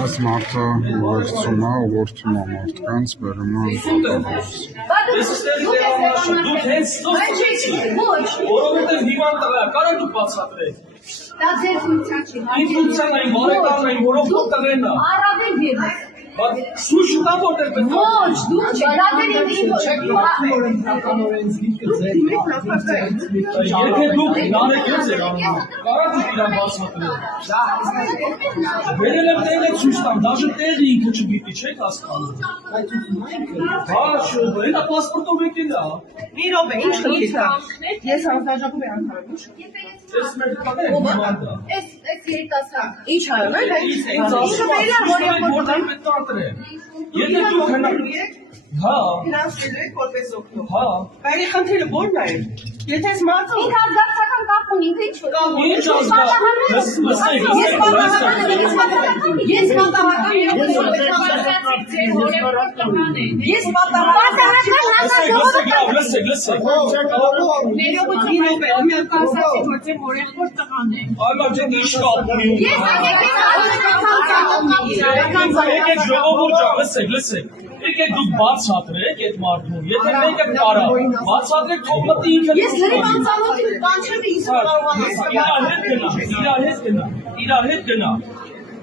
Այս մարդը ուղեկցում է, ուղղորդում է մարդկանց, բերում է որովհետև հիվանդ տղա, կարա դուք բացատրեք։ Դա ձեր ֆունկցիան չի։ Իմ ֆունկցիան այն բարեկամն այն, որով դուք տղեն է։ Առավել ևս։ Սուր չկա որտեղ պետք է։ Ոչ, դուք չգրավել եք Եթե դուք նարեք ես եք անում, կարա դուք իրան բացատրեք։ Վերել եմ տեղը ցույց տամ, դաժե տեղը ինքը չգիտի, չեք հասկանում։ Հա, շուտ, դա պասպորտով եկել է։ Մի րոպե, ինչ խնդիր կա։ Ես հանձնաժողովի անդամ եմ։ Ես մեր տղեն հիվանդ է։ Այս երիտասարդ։ Ինչ արել եք։ Եթե դուք հնարավոր հա Ֆինանսել եք որպես օգնող։ հա Բայց խնդիրը ո՞րն է։ Եթե ես մարդու Ինքը ազգացական կապ ունի, ինքը ինչ որ։ ինչ ազգա Ես պատահական Ես պատահական լսեք ներողություն ասացի, որ ձեր օրենքով տղան է։ այլա ջան ինչ կապ ունի Ես եկեք ժողովուրդ ջան լսեք եկեք դուք բացատրեք այդ մարդուն եթե մեկը կարա բացատրեք թող մտի ինքը Ես լրիվ անծանոթ եմ, բան չեմ ինձ կարողանա իր հետ գնա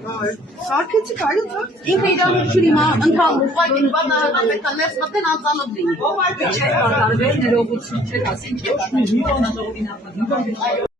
Սարքեցիք այո թող ինքը իրավունքին հիմա ընդհանուր ուղղակի պատահական պետք է ներս մտեն անծանոթ լինի։ ով այդ չէ կատարվել ներողություն չեք ասի ինչ Հիվանդ